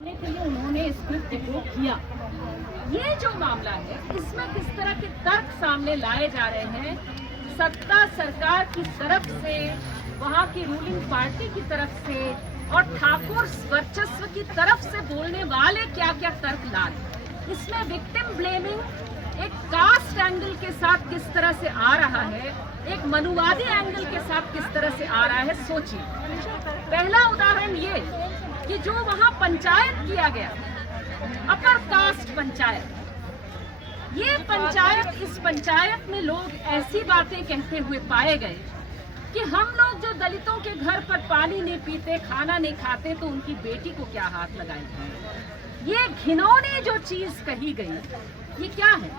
के लिए उन्होंने इस कृत्य को किया। ये जो मामला है इसमें किस तरह के तर्क सामने लाए जा रहे हैं सत्ता सरकार की तरफ से, वहाँ की रूलिंग पार्टी की तरफ से और ठाकुर वर्चस्व की तरफ से बोलने वाले क्या क्या तर्क ला रहे। इसमें विक्टिम ब्लेमिंग एक कास्ट एंगल के साथ किस तरह से आ रहा है, एक मनुवादी एंगल के साथ किस तरह से आ रहा है। सोचिए, पहला उदाहरण ये कि जो वहां पंचायत किया गया, अपर कास्ट पंचायत, ये पंचायत, इस पंचायत में लोग ऐसी बातें कहते हुए पाए गए कि हम लोग जो दलितों के घर पर पानी नहीं पीते, खाना नहीं खाते, तो उनकी बेटी को क्या हाथ लगाएंगे। ये घिनौनी जो चीज कही गई, ये क्या है।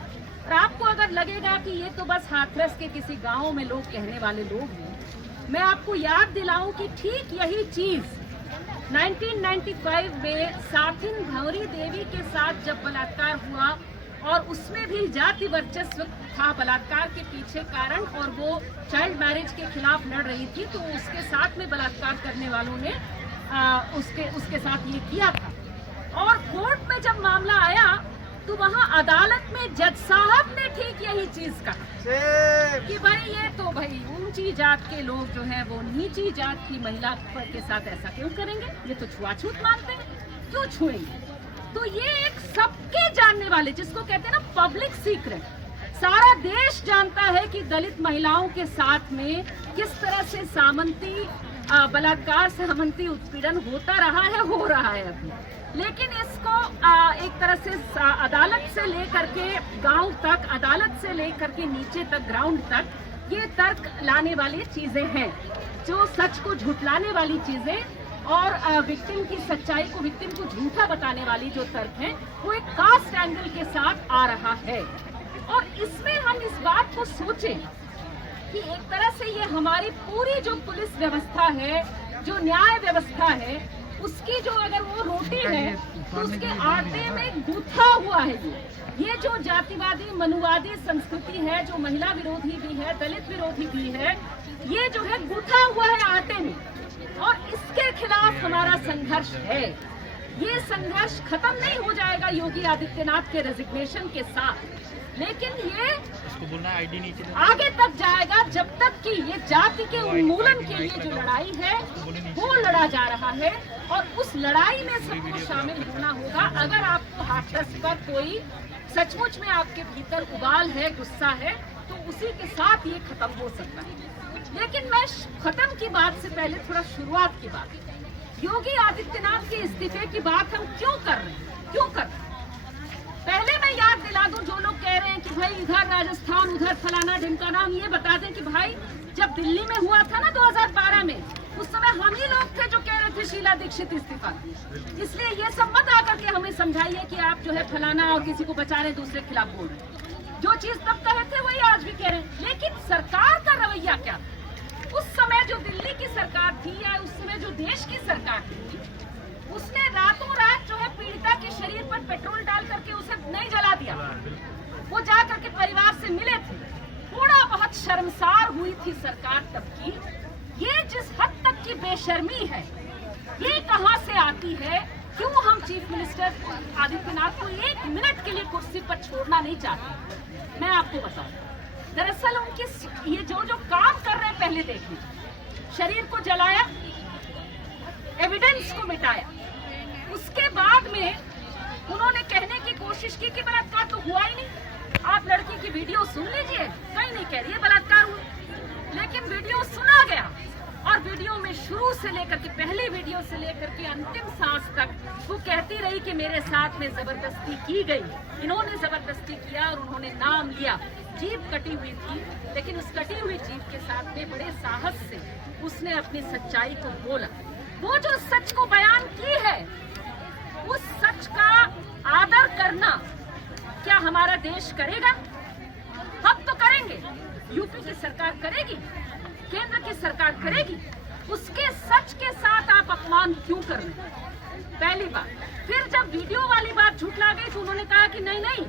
और आपको अगर लगेगा कि ये तो बस हाथरस के किसी गांव में लोग कहने वाले लोग हैं, मैं आपको याद दिलाऊं कि ठीक यही चीज 1995 में साथिन भंवरी देवी के साथ जब बलात्कार हुआ और उसमें भी जाति वर्चस्व था बलात्कार के पीछे कारण, और वो चाइल्ड मैरिज के खिलाफ लड़ रही थी, तो उसके साथ में बलात्कार करने वालों ने उसके साथ ये किया था। और कोर्ट में जब मामला आया तो वहाँ अदालत में जज साहब ने ठीक यही चीज कहा कि भाई ये तो भाई ऊंची जात के लोग जो हैं वो नीची जात की महिला के साथ ऐसा क्यों करेंगे, ये तो छुआछूत मानते हैं, क्यों छुएंगे। तो ये एक सबके जानने वाले, जिसको कहते हैं ना पब्लिक सीक्रेट, सारा देश जानता है कि दलित महिलाओं के साथ में किस तरह से सामंती बलात्कार, सामंती उत्पीड़न होता रहा है, हो रहा है अभी। लेकिन इसको एक तरह से अदालत से लेकर के गांव तक, अदालत से लेकर के नीचे तक, ग्राउंड तक, ये तर्क लाने वाली चीजें हैं, जो सच को झुठलाने वाली चीजें और विक्टिम की सच्चाई को, विक्टिम को झूठा बताने वाली जो तर्क है, वो एक कास्ट एंगल के साथ आ रहा है। और इसमें हम इस बात को सोचें कि एक तरह से ये हमारी पूरी जो पुलिस व्यवस्था है, जो न्याय व्यवस्था है, उसकी जो अगर वो रोटी है तो उसके आटे में गूंथा हुआ है ये जो जातिवादी मनुवादी संस्कृति है, जो महिला विरोधी भी है, दलित विरोधी भी है, ये जो है गूंथा हुआ है आटे में। और इसके खिलाफ हमारा संघर्ष है। ये संघर्ष खत्म नहीं हो जाएगा योगी आदित्यनाथ के रेजिग्नेशन के साथ, लेकिन ये आगे तक जाएगा जब तक कि ये जाति के उन्मूलन के लिए जो लड़ाई है वो लड़ा जा रहा है। और उस लड़ाई में सबको शामिल होना होगा। अगर आपको हाथरस पर कोई सचमुच में आपके भीतर उबाल है, गुस्सा है, तो उसी के साथ ये खत्म हो सकता है। लेकिन मैं खत्म की बात से पहले थोड़ा शुरुआत की बात, योगी आदित्यनाथ के इस्तीफे की बात हम क्यों कर रहे हैं, क्यों कर रहे हैं। पहले मैं याद दिला दूं, जो लोग कह रहे हैं कि भाई इधर राजस्थान, उधर फलाना ढिमकाना, हम ये बता दें कि भाई जब दिल्ली में हुआ था ना 2012 में, उस समय हम ही लोग थे जो कह रहे थे शीला दीक्षित इस्तीफा। इसलिए ये सब मत आकर के हमें समझाइए कि आप जो है फलाना और किसी को बचा रहे, दूसरे खिलाफ बोल रहे। जो चीज तब कहे थे वही आज भी कह रहे हैं। लेकिन सरकार का रवैया क्या था उस समय, जो दिल्ली की सरकार थी या उस समय जो देश की सरकार थी, उसने रातों रात जो है पीड़िता के शरीर पर पेट्रोल डाल करके उसे नहीं जला दिया। वो जा करके परिवार से मिले थे। थोड़ा बहुत शर्मसार हुई थी सरकार तब की। ये जिस हद तक की बेशर्मी है, ये कहां से आती है। क्यों हम चीफ मिनिस्टर आदित्यनाथ को एक मिनट के लिए कुर्सी पर छोड़ना नहीं चाहते, मैं आपको बताऊं। दरअसल उनकी ये जो काम कर रहे हैं, पहले देख लीजिए, शरीर को जलाया, एविडेंस को मिटाया, उसके बाद में उन्होंने कहने की कोशिश की कि बलात्कार तो हुआ ही नहीं। आप लड़की की वीडियो सुन लीजिए, कहीं नहीं कह रही है बलात्कार हुआ, लेकिन वीडियो सुना गया और वीडियो में शुरू से लेकर के, पहली वीडियो से लेकर के अंतिम सांस तक वो कहती रही कि मेरे साथ में जबरदस्ती की गई, इन्होंने जबरदस्ती किया और उन्होंने नाम लिया। जीभ कटी हुई थी, लेकिन उस कटी हुई जीभ के साथ में बड़े साहस से उसने अपनी सच्चाई को बोला। वो जो सच को बयान की है, उस सच का आदर करना क्या हमारा देश करेगा? हम तो करेंगे, यूपी की सरकार करेगी, केंद्र की सरकार करेगी। उसके सच के साथ आप अपमान क्यों कर रहे हैं? पहली बात। फिर जब वीडियो वाली बात झुठला गई तो उन्होंने कहा कि नहीं नहीं,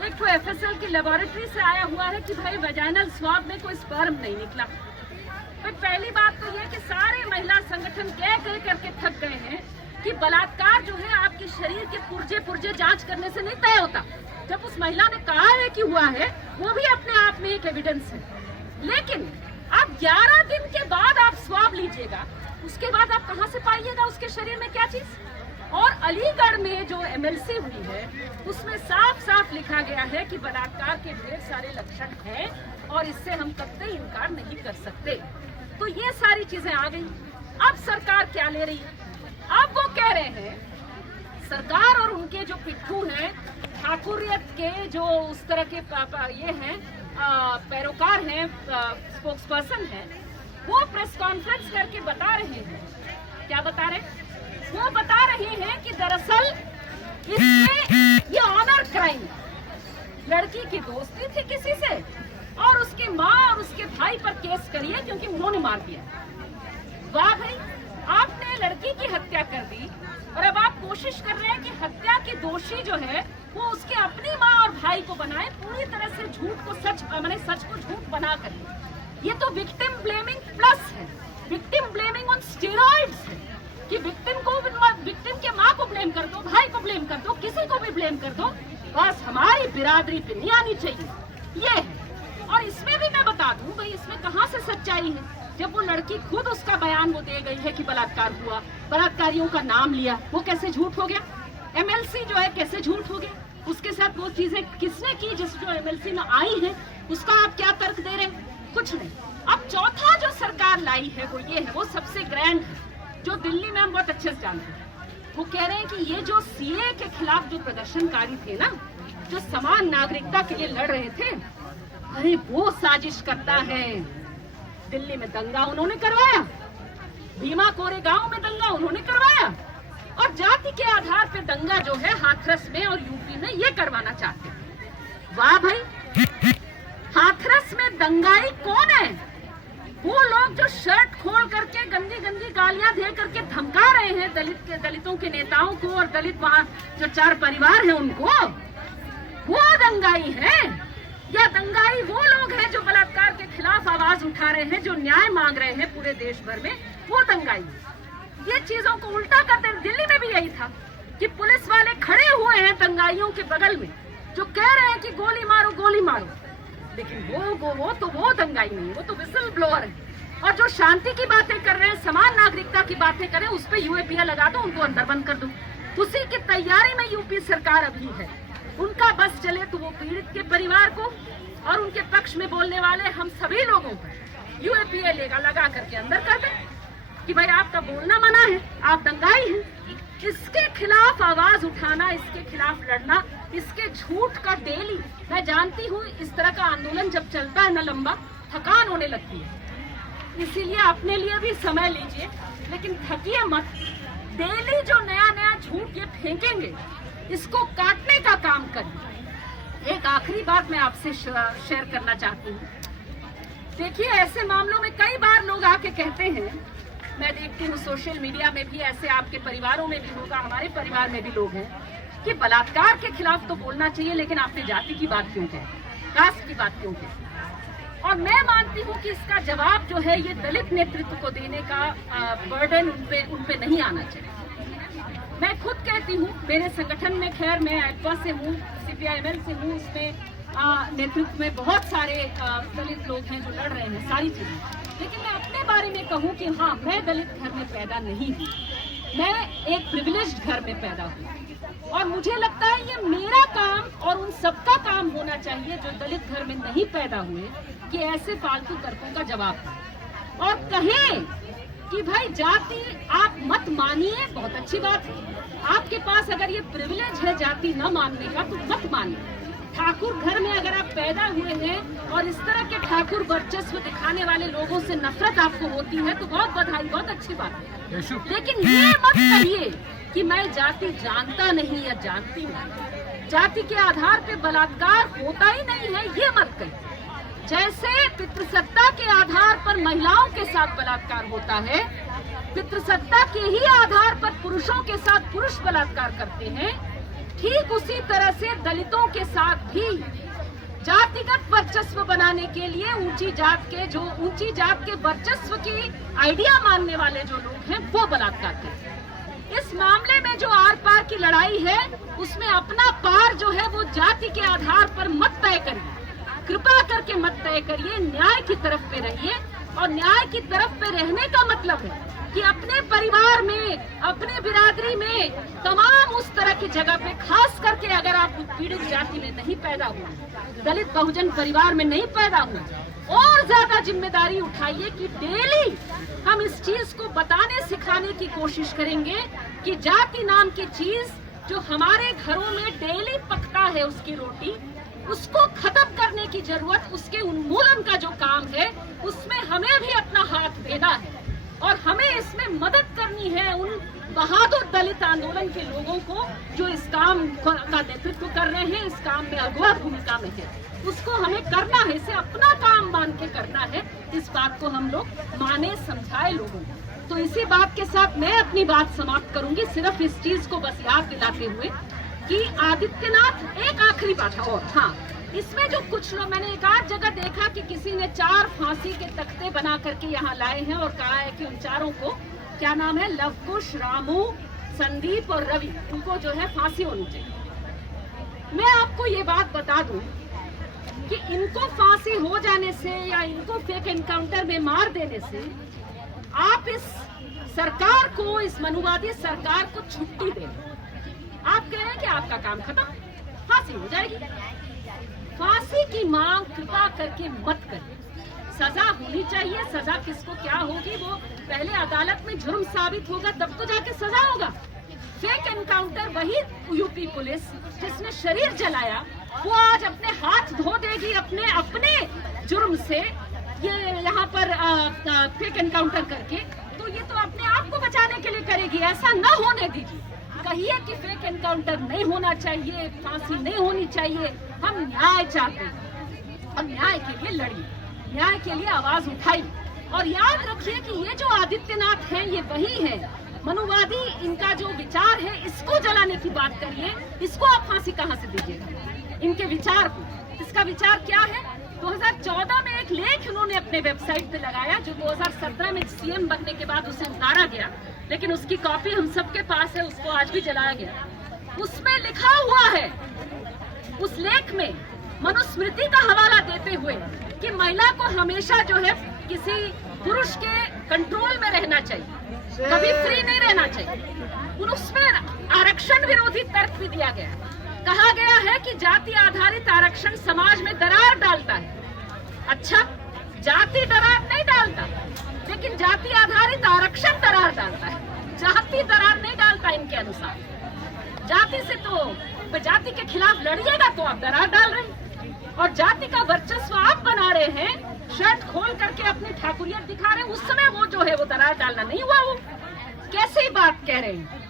एक तो एफएसएल की लेबोरेटरी से आया हुआ है कि भाई वेजाइनल स्वाब में कोई स्पर्म नहीं निकला। तो पहली बात तो ये कि सारे महिला संगठन कह करके थक गए हैं कि बलात्कार जो है आपके शरीर के पुर्जे पुर्जे जांच करने से नहीं तय होता। जब उस महिला ने कहा है कि हुआ है, वो भी अपने आप में एक एविडेंस है। लेकिन आप 11 दिन के बाद आप स्वाब लीजिएगा, उसके बाद आप कहां से पाइएगा उसके शरीर में क्या चीज। और अलीगढ़ में जो एमएलसी हुई है उसमें साफ साफ लिखा गया है कि बलात्कार के ढेर सारे लक्षण हैं और इससे हम कतई इनकार नहीं कर सकते। तो ये सारी चीजें आ गई। अब सरकार क्या ले रही है? अब वो कह रहे हैं, सरकार और उनके जो पिट्ठू हैं, ठाकुरियत के जो उस तरह के ये हैं पैरोकार हैं, स्पोक्स पर्सन हैं, वो प्रेस कॉन्फ्रेंस करके बता रहे हैं, क्या बता रहे हैं? वो बता रहे हैं कि दरअसल इसमें ये ऑनर क्राइम, लड़की की दोस्ती थी किसी से और उसकी माँ और उसके भाई पर केस करिए क्योंकि उन्होंने मार दिया। वाह भाई, आपने लड़की की हत्या कर दी और अब आप कोशिश कर रहे हैं कि हत्या के दोषी जो है वो उसके अपनी माँ और भाई को बनाए, पूरी तरह से झूठ को सच, मैंने सच को झूठ बना कर। ये तो विक्टिम ब्लेमिंग प्लस है, विक्टिम ब्लेमिंग ऑन स्टेरॉइड्स है कि विक्टिम के माँ को ब्लेम कर दो, भाई को ब्लेम कर दो, किसी को भी ब्लेम कर दो, बस हमारी बिरादरी पे नहीं आनी चाहिए, ये है। और इसमें भी मैं बता दूं भाई, इसमें कहाँ से सच्चाई है? जब वो लड़की खुद उसका बयान वो दे गई है कि बलात्कार हुआ, बलात्कारियों का नाम लिया, वो कैसे झूठ हो गया? एमएलसी जो है कैसे झूठ हो गया? उसके साथ वो चीजें किसने की जिस जो एमएलसी में आई है, उसका आप क्या तर्क दे रहे हैं? कुछ नहीं। अब चौथा जो सरकार लाई है वो ये है, वो सबसे ग्रैंड है, जो दिल्ली में हम बहुत अच्छे से जानते हैं। वो कह रहे हैं कि ये जो सीए के खिलाफ जो प्रदर्शनकारी थे ना, जो समान नागरिकता के लिए लड़ रहे थे, अरे वो साजिश करता है। दिल्ली में दंगा उन्होंने करवाया, भीमा कोरेगांव में दंगा उन्होंने करवाया, और जाति के आधार पे दंगा जो है हाथरस में और यूपी में ये करवाना चाहते हैं। वाह भाई, हाथरस में दंगाई कौन है? वो लोग जो शर्ट खोल करके गंदी गंदी गालियां दे करके धमका रहे हैं दलितों के नेताओं को और दलित वहां जो 4 परिवार हैं उनको, वो दंगाई है? या दंगाई वो लोग हैं जो बलात्कार के खिलाफ आवाज उठा रहे हैं, जो न्याय मांग रहे हैं पूरे देश भर में, वो दंगाई? ये चीजों को उल्टा करते। दिल्ली में भी यही था कि पुलिस वाले खड़े हुए हैं दंगाइयों के बगल में, जो कह रहे हैं कि गोली मारो गोली मारो, लेकिन वो दंगाई नहीं, वो तो विसल ब्लोअर है। और जो शांति की बातें कर रहे हैं, समान नागरिकता की बातें करें, उस पर यूएपीए लगा दो, उनको अंदर बंद कर दो। उसी की तैयारी में यूपी सरकार अभी है। उनका बस चले तो वो पीड़ित के परिवार को और उनके पक्ष में बोलने वाले हम सभी लोगों को यूएपीए लगा करके अंदर कर दे कि भाई आपका बोलना मना है, आप दंगाई हैं। इसके खिलाफ आवाज उठाना, इसके खिलाफ लड़ना, इसके झूठ का डेली, मैं जानती हूँ इस तरह का आंदोलन जब चलता है ना लंबा, थकान होने लगती है। इसीलिए अपने लिए भी समय लीजिए, लेकिन थकिए मत। डेली जो नया नया झूठ ये फेंकेंगे, इसको काटने का काम करिए। एक आखिरी बात मैं आपसे शेयर करना चाहती हूँ। देखिए, ऐसे मामलों में कई बार लोग आके कहते हैं, मैं देखती हूँ सोशल मीडिया में भी, ऐसे आपके परिवारों में भी होगा, हमारे परिवार में भी लोग हैं, कि बलात्कार के खिलाफ तो बोलना चाहिए, लेकिन आपने जाति की बात क्यों कही, कास्ट की बात क्यों कही? और मैं मानती हूँ कि इसका जवाब जो है ये दलित नेतृत्व को देने का बर्डन उनपे नहीं आना चाहिए। मैं खुद कहती हूँ, मेरे संगठन में, खैर मैं एडवा से हूँ, सीपीआईएमएल से हूँ, उसमें नेतृत्व में बहुत सारे दलित लोग हैं जो लड़ रहे हैं सारी चीजें। लेकिन मैं अपने बारे में कहूँ कि हाँ, मैं दलित घर में पैदा नहीं हुई, मैं एक प्रिविलेज्ड घर में पैदा हुई, और मुझे लगता है ये मेरा काम और उन सबका काम होना चाहिए जो दलित घर में नहीं पैदा हुए, कि ऐसे फालतू तर्कों का जवाब दें और कहें कि भाई जाति आप मत मानिए, बहुत अच्छी बात है, आपके पास अगर ये प्रिविलेज है जाति न मानने का तो मत मानिए। ठाकुर घर में अगर आप पैदा हुए हैं और इस तरह के ठाकुर वर्चस्व दिखाने वाले लोगों से नफरत आपको होती है तो बहुत बधाई, बहुत अच्छी बात है। लेकिन ये मत कहिए कि मैं जाति जानता नहीं या जानती नहीं, जाति के आधार पे बलात्कार होता ही नहीं है, ये मत कहिए। जैसे पितृसत्ता के आधार पर महिलाओं के साथ बलात्कार होता है, पितृसत्ता के ही आधार पर पुरुषों के साथ पुरुष बलात्कार करते हैं, ठीक उसी तरह से दलितों के साथ भी जातिगत वर्चस्व बनाने के लिए ऊंची जात के वर्चस्व की आइडिया मानने वाले जो लोग हैं वो बलात्कार करते हैं। इस मामले में जो आर पार की लड़ाई है उसमें अपना पार जो है वो जाति के आधार पर मत तय करिए, कृपा करके मत तय करिए, न्याय की तरफ पे रहिए। और न्याय की तरफ पे रहने का मतलब है कि अपने परिवार में, अपने बिरादरी में, तमाम उस तरह की जगह पे, खास करके अगर आप उत्पीड़ित जाति में नहीं पैदा हुए, दलित बहुजन परिवार में नहीं पैदा हुए, और ज्यादा जिम्मेदारी उठाइए कि डेली हम इस चीज को बताने सिखाने की कोशिश करेंगे कि जाति नाम की चीज जो हमारे घरों में डेली पकता है, उसकी रोटी, उसको खत्म करने की जरूरत, उसके उन्मूलन का जो काम है उसमें हमें भी अपना हाथ देना है और हमें इसमें मदद करनी है उन बहादुर दलित आंदोलन के लोगों को जो इस काम का नेतृत्व कर रहे हैं, इस काम में अगुवा भूमिका में है। उसको हमें करना है, इसे अपना काम मान के करना है। इस बात को हम लोग माने, समझाए लोगों को। तो इसी बात के साथ मैं अपनी बात समाप्त करूंगी, सिर्फ इस चीज को बस याद दिलाते हुए कि आदित्यनाथ, एक आखिरी बात है और हाँ, इसमें जो कुछ लोग, मैंने एक आध जगह देखा कि किसी ने 4 फांसी के तख्ते बना करके यहाँ लाए हैं और कहा है कि उन चारों को, क्या नाम है, लवकुश, रामू, संदीप और रवि, उनको जो है फांसी होनी चाहिए। मैं आपको ये बात बता दूं कि इनको फांसी हो जाने से या इनको फेक एनकाउंटर में मार देने से आप इस सरकार को, इस मनुवादी सरकार को छुट्टी दें। आप कह रहे हैं कि आपका काम खत्म, फांसी हो जाएगी। फांसी की मांग कृपा करके मत करें। सजा होनी चाहिए, सजा किसको क्या होगी वो पहले अदालत में जुर्म साबित होगा तब तो जाके सजा होगा। फेक एनकाउंटर वही यूपी पुलिस जिसने शरीर जलाया वो आज अपने हाथ धो देगी अपने जुर्म से, ये यहाँ पर फेक एनकाउंटर करके, तो ये तो अपने आप को बचाने के लिए करेगी। ऐसा न होने दीजिए। कहिए कि फेक एनकाउंटर नहीं होना चाहिए, फांसी नहीं होनी चाहिए, हम न्याय चाहते हैं और न्याय के लिए लड़िए, न्याय के लिए आवाज उठाइए। और याद रखिए कि ये जो आदित्यनाथ हैं ये वही है मनुवादी, इनका जो विचार है इसको जलाने की बात करिए, इसको आप फांसी कहाँ से दीजिएगा इनके विचार को। इसका विचार क्या है? 2014 में एक लेख उन्होंने अपने वेबसाइट पे लगाया जो 2017 में सीएम बनने के बाद उसे उतारा गया, लेकिन उसकी कॉपी हम सबके पास है, उसको आज भी जलाया गया। उसमें लिखा हुआ है, उस लेख में मनुस्मृति का हवाला देते हुए कि महिला को हमेशा जो है किसी पुरुष के कंट्रोल में रहना चाहिए, कभी फ्री नहीं रहना चाहिए। उसमें आरक्षण विरोधी तर्क भी दिया गया। कहा गया है कि जाति आधारित आरक्षण समाज में दरार डालता है। अच्छा, जाति दरार नहीं डालता, लेकिन जाति आधारित आरक्षण दरार डालता है। जाति दरार नहीं डालता इनके अनुसार। जाति से तो जाति के खिलाफ लड़िएगा तो आप दरार डाल रहे हैं, और जाति का वर्चस्व आप बना रहे हैं, शर्ट खोल करके अपनी ठाकुरियत दिखा रहे हैं, उस समय वो जो है वो दरार डालना नहीं हुआ। वो कैसी बात कह रहे हैं?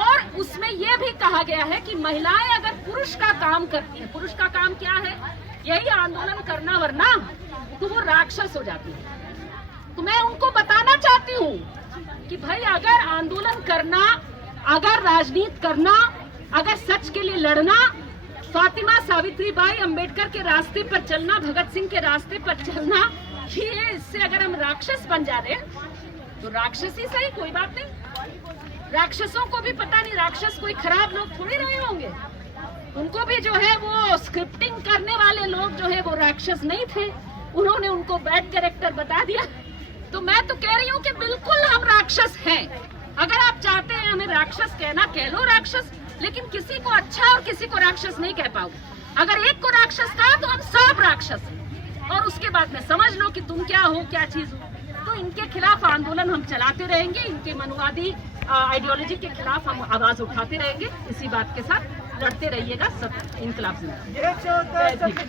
और उसमें यह भी कहा गया है कि महिलाएं अगर पुरुष का काम करती हैं, पुरुष का काम क्या है? यही आंदोलन करना, वरना तो वो राक्षस हो जाती है। तो मैं उनको बताना चाहती हूँ कि भाई अगर आंदोलन करना, अगर राजनीति करना, अगर सच के लिए लड़ना, फातिमा, सावित्रीबाई, अंबेडकर के रास्ते पर चलना, भगत सिंह के रास्ते पर चलना, ये इससे अगर हम राक्षस बन जा रहे हैं तो राक्षस ही सही, कोई बात नहीं। राक्षसों को भी पता नहीं, राक्षस कोई खराब लोग थोड़ी रहे होंगे, उनको भी जो है वो स्क्रिप्टिंग करने वाले लोग जो है वो राक्षस नहीं थे, उन्होंने उनको बैड कैरेक्टर बता दिया। तो मैं तो कह रही हूँ कि बिल्कुल हम राक्षस हैं। अगर आप चाहते हैं हमें राक्षस कहना, कह लो राक्षस, लेकिन किसी को अच्छा और किसी को राक्षस नहीं कह पाओगे। अगर एक को राक्षस कहा तो हम सब राक्षस हैं, और उसके बाद में समझ लो कि तुम क्या हो, क्या चीज हो। तो इनके खिलाफ आंदोलन हम चलाते रहेंगे, इनके मनुवादी आइडियोलॉजी के खिलाफ हम आवाज उठाते रहेंगे। इसी बात के साथ लड़ते रहिएगा सब इनकलाब जिंदाबाद।